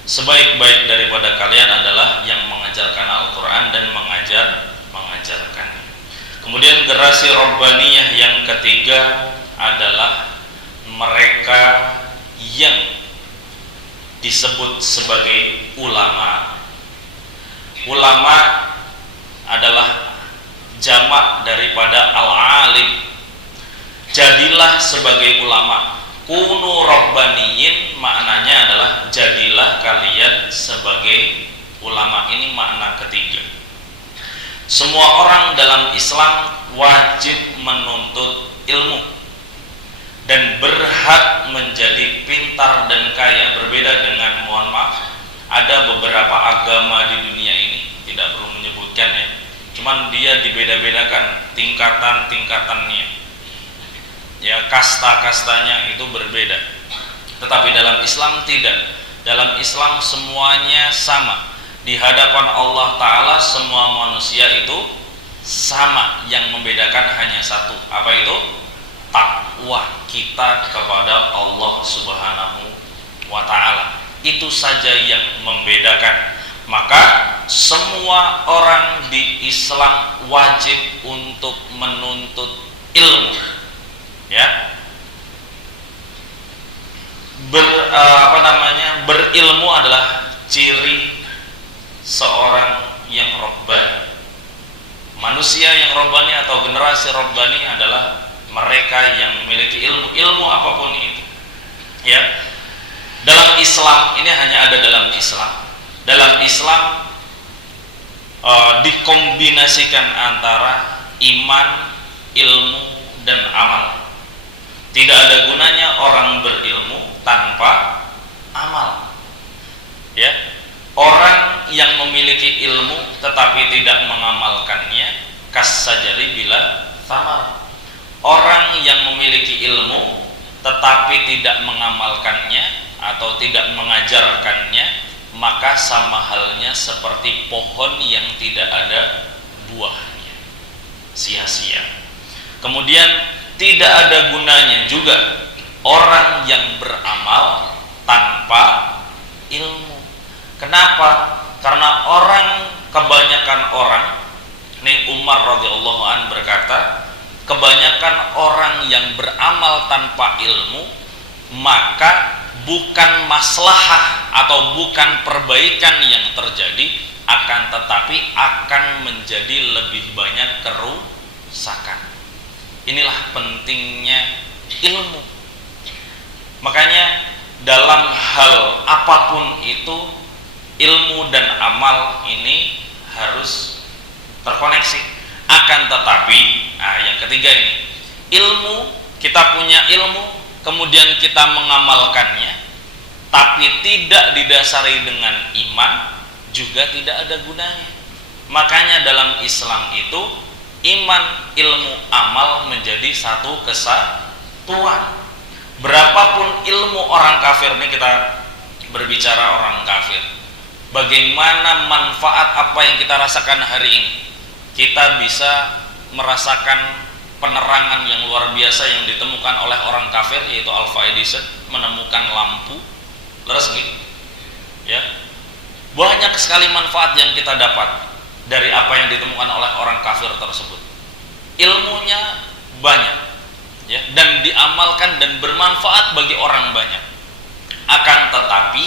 Sebaik-baik daripada kalian adalah yang mengajarkan Al-Qur'an dan mengajarkannya. Kemudian generasi Rabbaniyah yang ketiga adalah mereka yang disebut sebagai ulama. Ulama adalah jamak daripada al-alim. Jadilah sebagai ulama. Kunu rabbaniyin maknanya adalah jadilah kalian sebagai ulama. Ini makna ketiga. Semua orang dalam Islam wajib menuntut ilmu dan berhak menjadi pintar dan kaya. Berbeda dengan, mohon maaf, ada beberapa agama di dunia ini, tidak perlu menyebutkan ya, cuman dia dibeda-bedakan tingkatan-tingkatannya, ya, kasta-kastanya itu berbeda. Tetapi dalam Islam tidak. Dalam Islam semuanya sama di hadapan Allah Ta'ala. Semua manusia itu sama. Yang membedakan hanya satu. Apa itu? Takwa kita kepada Allah Subhanahu wa Ta'ala. Itu saja yang membedakan. Maka semua orang di Islam wajib untuk menuntut ilmu, ya. Berilmu adalah ciri seorang yang robbani. Manusia yang robbani atau generasi robbani adalah mereka yang memiliki ilmu apapun itu, ya. Dalam Islam ini hanya ada dalam Islam. Dalam Islam dikombinasikan antara iman, ilmu, dan amal. Tidak ada gunanya orang berilmu tanpa amal, ya. Orang yang memiliki ilmu tetapi tidak mengamalkannya kasajari bila thamar. Orang yang memiliki ilmu tetapi tidak mengamalkannya atau tidak mengajarkannya, maka sama halnya seperti pohon yang tidak ada buahnya, sia-sia. Kemudian tidak ada gunanya juga orang yang beramal tanpa ilmu. Kenapa? Karena kebanyakan orang, ini Umar radhiyallahu an berkata, kebanyakan orang yang beramal tanpa ilmu, maka bukan maslahah atau bukan perbaikan yang terjadi, akan tetapi akan menjadi lebih banyak kerusakan. Inilah pentingnya ilmu. Makanya dalam hal apapun itu, ilmu dan amal ini harus terkoneksi. Akan tetapi, yang ketiga ini, ilmu, kita punya ilmu, kemudian kita mengamalkannya, tapi tidak didasari dengan iman, juga tidak ada gunanya. Makanya dalam Islam itu, iman, ilmu, amal menjadi satu kesatuan. Berapapun ilmu orang kafir, ini kita berbicara orang kafir, bagaimana manfaat apa yang kita rasakan hari ini. Kita bisa merasakan penerangan yang luar biasa yang ditemukan oleh orang kafir, yaitu Alva Edison menemukan lampu. Leres gitu ya, banyak sekali manfaat yang kita dapat dari apa yang ditemukan oleh orang kafir tersebut. Ilmunya banyak ya, dan diamalkan dan bermanfaat bagi orang banyak. Akan tetapi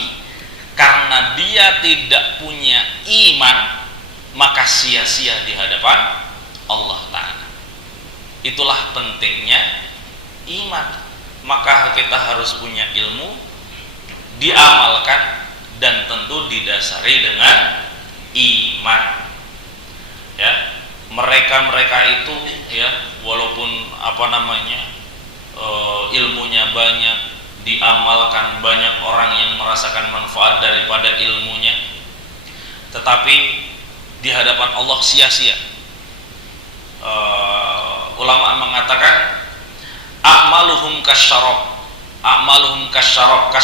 karena dia tidak punya iman, maka sia-sia di hadapan Allah Ta'ala. Itulah pentingnya iman. Maka kita harus punya ilmu, diamalkan, dan tentu didasari dengan iman ya. Mereka itu ya, walaupun ilmunya banyak, diamalkan, banyak orang yang merasakan manfaat daripada ilmunya, tetapi di hadapan Allah sia-sia. Ulama mengatakan a'maluhum kasyarab. A'maluhum kasyarab.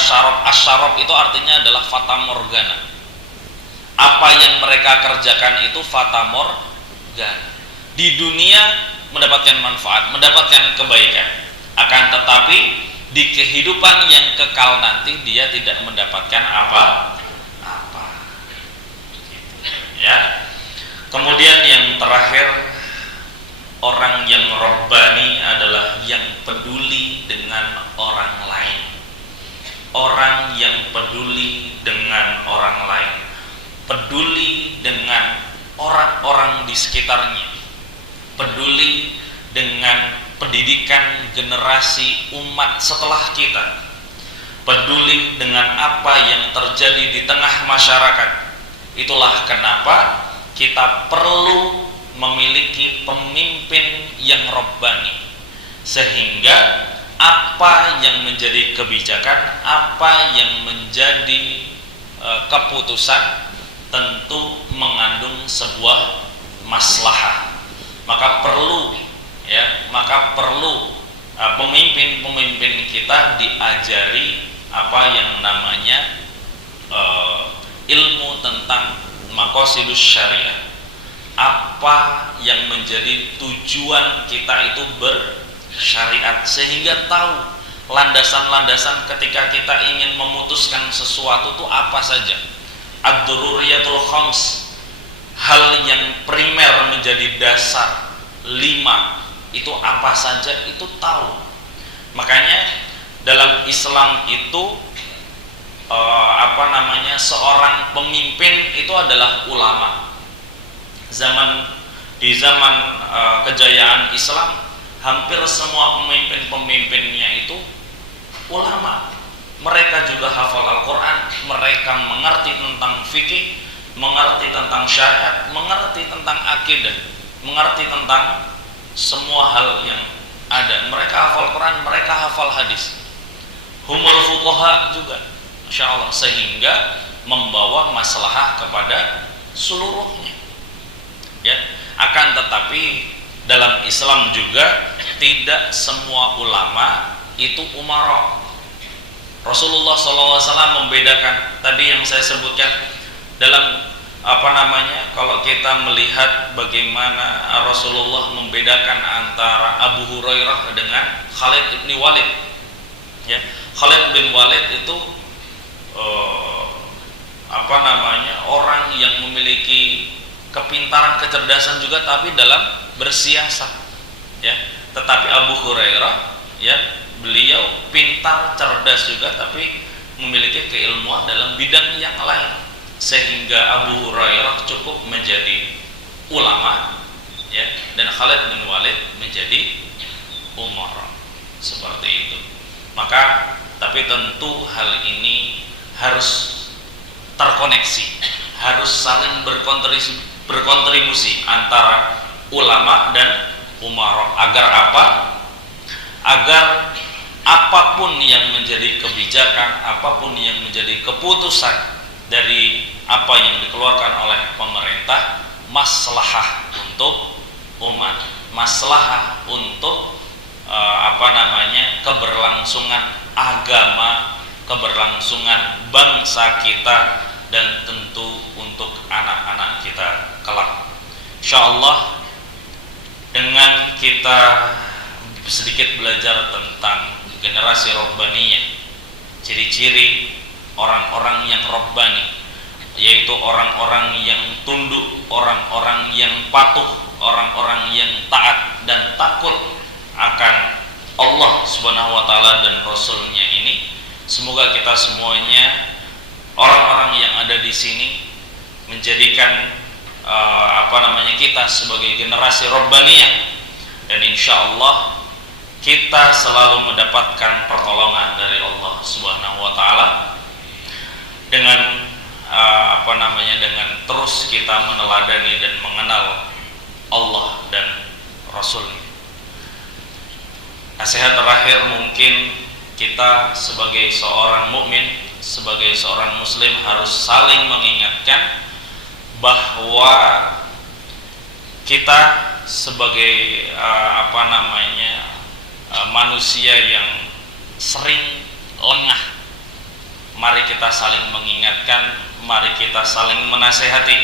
Asyarab itu artinya adalah fata morgana. Apa yang mereka kerjakan itu fata morgana. Di dunia mendapatkan manfaat, mendapatkan kebaikan. Akan tetapi di kehidupan yang kekal nanti dia tidak mendapatkan apa-apa. Ya. Kemudian yang terakhir, orang yang robbani adalah yang peduli dengan orang lain. Orang yang peduli dengan orang lain, peduli dengan orang-orang di sekitarnya, peduli dengan pendidikan generasi umat setelah kita, peduli dengan apa yang terjadi di tengah masyarakat. Itulah kenapa kita perlu memiliki pemimpin yang robbani, sehingga apa yang menjadi kebijakan, apa yang menjadi keputusan tentu mengandung sebuah maslahah. Maka perlu pemimpin-pemimpin kita diajari apa yang namanya ilmu tentang maqasidus syariah. Apa yang menjadi tujuan kita itu bersyariat, sehingga tahu landasan-landasan ketika kita ingin memutuskan sesuatu itu apa saja. Ad-dururiyatul khams, hal yang primer menjadi dasar 5 itu apa saja, itu tahu. Makanya dalam Islam itu seorang pemimpin itu adalah ulama. Di zaman kejayaan Islam, hampir semua pemimpin-pemimpinnya itu ulama. Mereka juga hafal Al-Quran, mereka mengerti tentang fikih, mengerti tentang syariat, mengerti tentang akidah, mengerti tentang semua hal yang ada. Mereka hafal Quran, mereka hafal hadis. Humul fuqaha juga, Masya Allah, sehingga membawa maslahah kepada seluruhnya. Ya, akan tetapi dalam Islam juga tidak semua ulama itu umara. Rasulullah SAW membedakan tadi yang saya sebutkan dalam kalau kita melihat bagaimana Rasulullah membedakan antara Abu Hurairah dengan Khalid bin Walid. Ya, Khalid bin Walid itu orang yang memiliki kepintaran, kecerdasan juga, tapi dalam bersiasat. Ya, tetapi Abu Hurairah, ya, beliau pintar, cerdas juga, tapi memiliki keilmuan dalam bidang yang lain. sehingga Abu Hurairah cukup menjadi ulama, ya, dan Khalid bin Walid menjadi umara, seperti itu. Maka tapi tentu hal ini harus terkoneksi, harus saling berkontribusi antara ulama dan umara. Agar apa? Agar apapun yang menjadi kebijakan, apapun yang menjadi keputusan dari apa yang dikeluarkan oleh pemerintah, maslahah untuk umat, maslahah untuk keberlangsungan agama, keberlangsungan bangsa kita, dan tentu untuk anak-anak kita kelak. Insyaallah, dengan kita sedikit belajar tentang generasi robbaniyah, ciri-ciri orang-orang yang robbani, yaitu orang-orang yang tunduk, orang-orang yang patuh, orang-orang yang taat dan takut akan Allah Subhanahu wa taala dan Rasulnya ini. Semoga kita semuanya, orang-orang yang ada di sini, menjadikan kita sebagai generasi robbaniyah, dan insya Allah kita selalu mendapatkan pertolongan dari Allah Subhanahu wa taala dengan dengan terus kita meneladani dan mengenal Allah dan Rasulnya. Nasihat terakhir, mungkin kita sebagai seorang mukmin, sebagai seorang muslim, harus saling mengingatkan bahwa kita sebagai manusia yang sering lengah, mari kita saling mengingatkan, mari kita saling menasehati,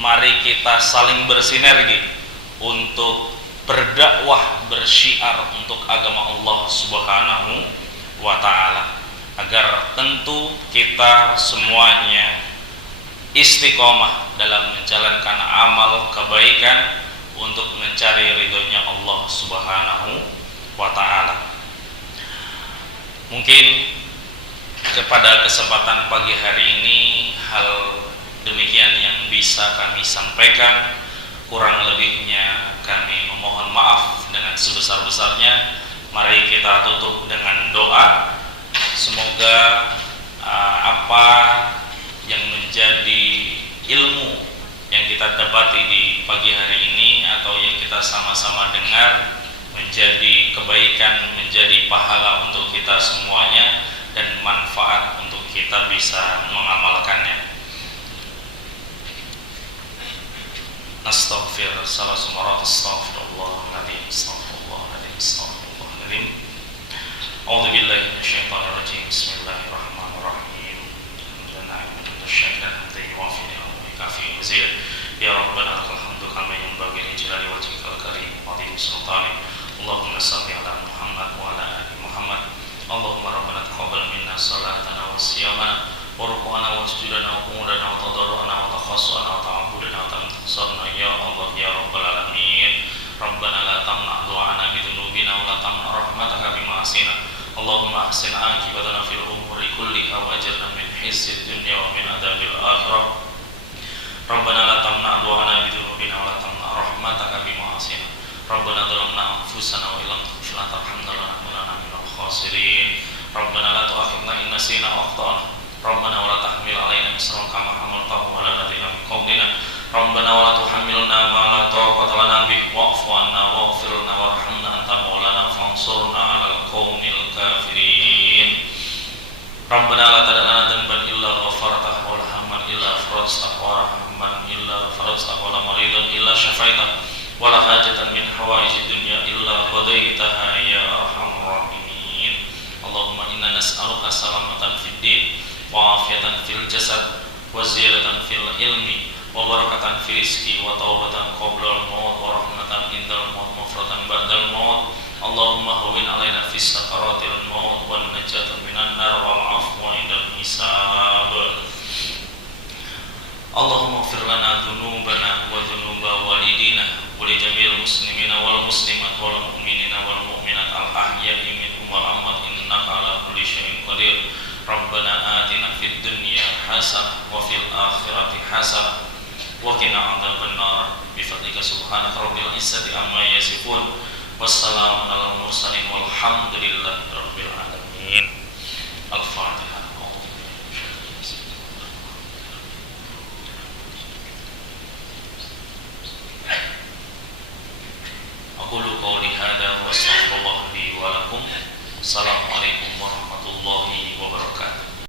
mari kita saling bersinergi untuk berdakwah, bersyiar untuk agama Allah Subhanahu wa ta'ala, agar tentu kita semuanya istiqomah dalam menjalankan amal kebaikan untuk mencari ridhonya Allah Subhanahu wa ta'ala. Mungkin kepada kesempatan pagi hari ini hal demikian yang bisa kami sampaikan. Kurang lebihnya kami memohon maaf dengan sebesar-besarnya. Mari kita tutup dengan doa. Semoga apa yang menjadi ilmu yang kita dapati di pagi hari ini atau yang kita sama-sama dengar menjadi kebaikan, menjadi pahala untuk kita semuanya, dan manfaat untuk kita bisa mengamalkannya. Astaghfirullah, astaghfirullahaladzim, astaghfirullahaladzim, astaghfirullahaladzim. A'udzu billahi minasyaitonir rajim. Bismillahirrahmanirrahim. Ya Rabbana lakal hamdu kama yanbaghi li jalali wajhikal karim wa 'azimi sultanik. Allahumma shalli ala Muhammad wa ala ali Muhammad. Allahumma rabbana taqabbal minna salatana wa siyamana wa ruku'ana wa sujudana wa qudana wa tadarru'ana wa takhassuana wa ta'abbudana wa tamtasarna ya Allah ya Rabbal alamin. Rabbana la tamna' du'ana bi dhunubina wa la tamna' rahmataka bi ma'asina. Allahumma ahsin 'aqibatana fil umuri kulliha wa ajirna min khizyid dunya wa min adzabil akhirah. Rabbana la tamna' du'ana bi dhunubina wa la tamna' rahmataka bi ma'asina. Rabbana dhalamna anfusana wa illam taghfir lana tarhamna lanakunanna minal khasirin. Rabbana la tu'akhidhna in nasina wa akhtana. Rabbana wa la tahmil 'alaina isran kama hamaltahu 'ala alladziina min qablina. Rabbana wa la tuhammilna ma la taqata lana bihi wa'fu 'anna waghfir lana warhamna anta maulana fansurna 'alal qaumil kafirin. Rabbana la tada' lana dhanban illa ghafartahu wa la hamman illa farajtahu wa la hamman illa farajtahu wa la maridan illa syafaitahu wa la hajatan min hawaijid dunya illa qadaitaha ya arhamar rahimin. Allahumma inna nas'aluka salamatan fid din wa afiyatan fil jasad wa ziyadatan fil ilmi wa barakatan fil rizqi wa taubatan qabla al-maut wa rahmatan indal maut mafratan ba'dal maut. Allahumma hawwin 'alaina fis sakaratil maut wa najatan minan nar wal 'afwa indal hisab. Allahumma ighfir lana dhunubana wa dhunuba walidina wa li jami'il muslimina wal muslimat wal mu'minina wal mu'minat al ahya'i minhum wal amwat innaka ala kulli syai'in qadir. Rabbana atina fid dunya hasanah wa fil akhirati hasanah wa qina adzaban nar bi fadlika subhanaka rabbil izzati amma yasifun wassalamu alal mursalin walhamdulillahi rabbil alamin. Al-Fatihah. Aqulu qawli hadza wa astaghfirullah li wa lakum. Assalamualaikum warahmatullahi wabarakatuh.